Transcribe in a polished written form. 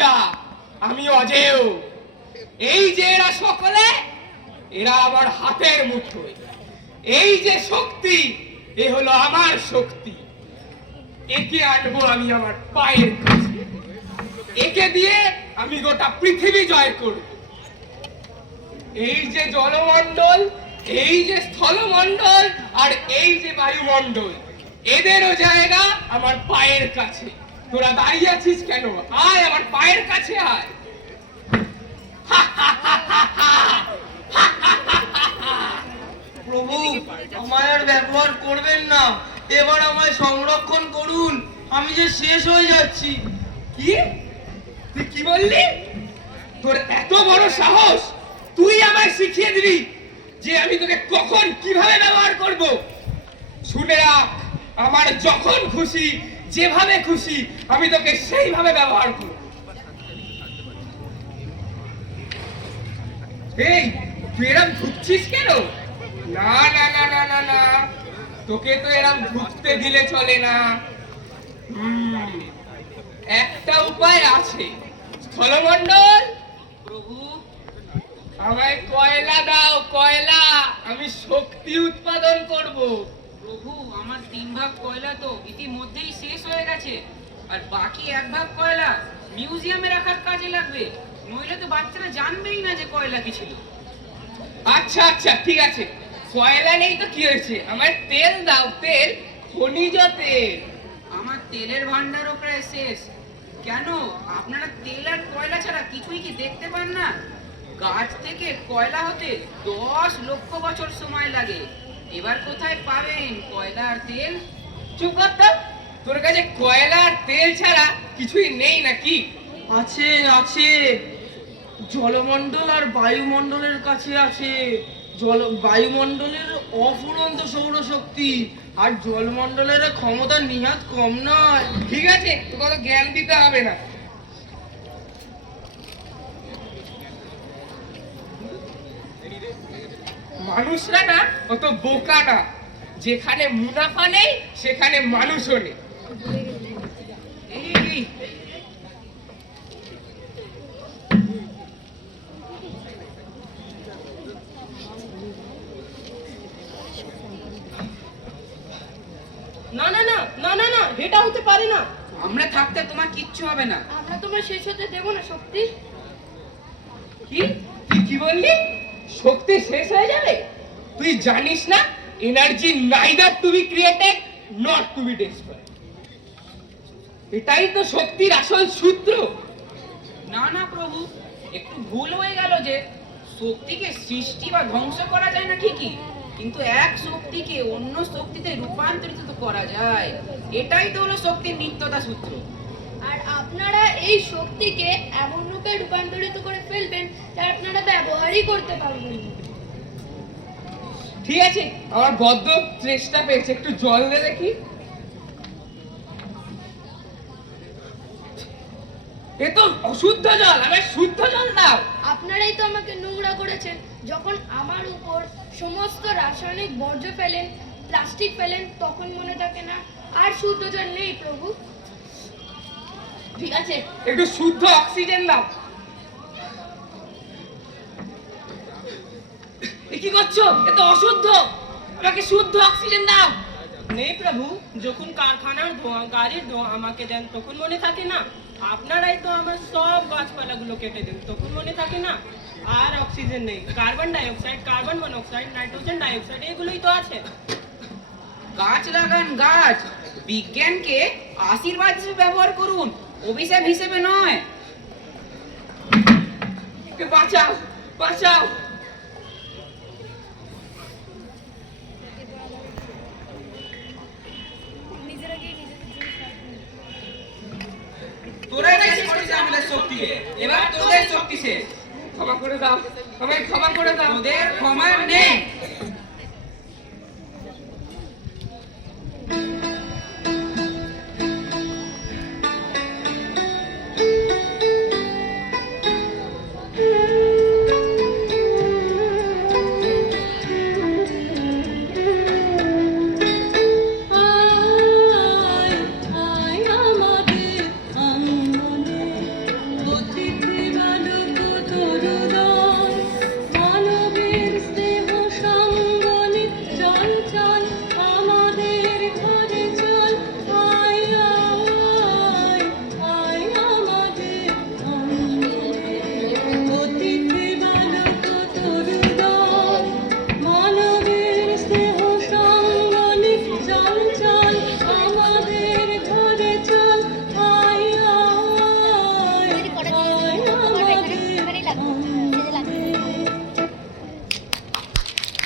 রাজা, আমি অজেয়। এই যে এরা সকলে, এরা আমার হাতের মুঠোয়। এই যে শক্তি, এ হলো আমার শক্তি। একে আনবো আমি আমার পায়ের কাছে। একে দিয়ে আমি গোটা পৃথিবী জয় করব। এই যে জলমণ্ডল, এই যে স্থলমণ্ডল, আর এই যে বায়ুমণ্ডল, এদেরও জায়গা আমার পায়ের কাছে। তোরা দাঁড়িয়ে আছিস কেন? আয় আমার পায়ের কাছে আয়। প্রভু, আমায় আর ব্যবহার করবেন না, এবার আমায় সংরক্ষণ করুন, আমি যে শেষ হয়ে যাচ্ছি। কি? তুই কি বললি? তোর এত বড় সাহস, তুই আমায় শিখিয়ে দিবি যে আমি তোকে কখন কিভাবে ব্যবহার করব? শুনে রাখ, আমার যখন খুশি, যেভাবে খুশি, আমি তোকে সেইভাবে ব্যবহার করব। এই, তুই এরম ঘুরছিস কেন? না না না না না না, তোকে তো এরম ঘুরতে দিলে চলে না। একটা উপায় আছে। স্থলমণ্ডল, প্রভু, আমায় কয়লা দাও, কয়লা। আমি শক্তি উৎপাদন করব। প্রভু, আমার 3 ভাগ কয়লা তো ইতিমধ্যেই শেষ হয়ে গেছে, আর বাকি 1 ভাগ কয়লা মিউজিয়ামে রাখার কাজে লাগবে, নইলে তো বাচ্চারা জানবেই না যে কয়লা কি ছিল। আচ্ছা আচ্ছা, ঠিক আছে। কয়লা নেই তো কি হয়েছে, আমায় তেল দাও, তেল, খনিজ তেল। আমার তেলের ভান্ডারও প্রায় শেষ। কেন, আপনারা তেল আর কয়লা ছাড়া কিছুই কি দেখতে পান না? গাছ থেকে কয়লা হতে 10 লক্ষ বছর সময় লাগে। এবার কোথায় পাবেন কয়লা আর তেল? চুপ কর তো। তোর কাছে কয়লা আর তেল ছাড়া কিছুই নেই নাকি? আছে আছে, জলমণ্ডল আর বায়ুমণ্ডলের কাছে আছে। বায়ুমণ্ডলের অফুরন্ত সৌরশক্তি, আর জলমণ্ডলের ক্ষমতা নিহাত কম নয়। ঠিক আছে, তোকে অত জ্ঞান দিতে হবে না। মানুষরা না অত বোকা না। যেখানে মুনাফা নেই সেখানে মানুষও নেই। এই, না না না না না না, এটা হতে পারে না। আমরা থাকতে তোমার কিচ্ছু হবে না। আমরা তোমার শেষ হতে দেব না শক্তি। কি? তুই কি বললি? শক্তি শেষ হয়ে যাবে? তুই জানিস না, energy neither to be created not to be destroyed. এটাই তো শক্তির আসল সূত্র। না না প্রভু, একটু ভুল হয়ে গেল যে শক্তিকে সৃষ্টি বা ধ্বংস করা যায় না ঠিকই, কিন্তু এক শক্তিকে অন্য শক্তিতে রূপান্তরিত তো করা যায়। এটাই তো হলো শক্তির নিত্যতা সূত্র। আর আপনারা এই শক্তিকে এমন রূপে রূপান্তরিত করে ফেলবেন যা আপনারা ব্যবহারই করতে পারবেন না। ঠিক আছে, আমার বদ্ধ চেষ্টা পেয়েছে, একটু জল দে দেখি। এ তো অশুদ্ধ জল, আমার শুদ্ধ জল দাও। আপনারাই তো আমাকে নোংরা করেছেন। যখন আমার উপর সমস্ত রাসায়নিক বর্জ্য ফেলেন, প্লাস্টিক ফেলেন, তখন মনে থাকে না আর শুদ্ধ জল নেই প্রভু। ঠিক আছে, একটু শুদ্ধ অক্সিজেন দাও। এ কি করছো? এ তো অশুদ্ধ, আমাকে শুদ্ধ অক্সিজেন দাও। নেই প্রভু, যখন কারখানার ধোঁয়া, গাড়ির ধোঁয়া আমাকে দেন তখন মনে থাকে না? আপনারাই তো আমার সব গাছপালাগুলো কেটে দেন, তখন মনে থাকে না? আর অক্সিজেন নেই, carbon dioxide, carbon monoxide, nitrogen dioxide, এগুলোই তো আছে। গাছ লাগান, গাছ। বিজ্ঞানকে আশীর্বাদ হিসেবে ব্যবহার করুন, অভিশাপ হিসেবে নয়। বাঁচাও, বাঁচাও। তোরাই শেষ করেছিস আমাদের শক্তিকে, এবার তোদের শক্তি শেষ। ক্ষমা করে দাও, আমায় ক্ষমা করে দাও। তোদের ক্ষমা নেই।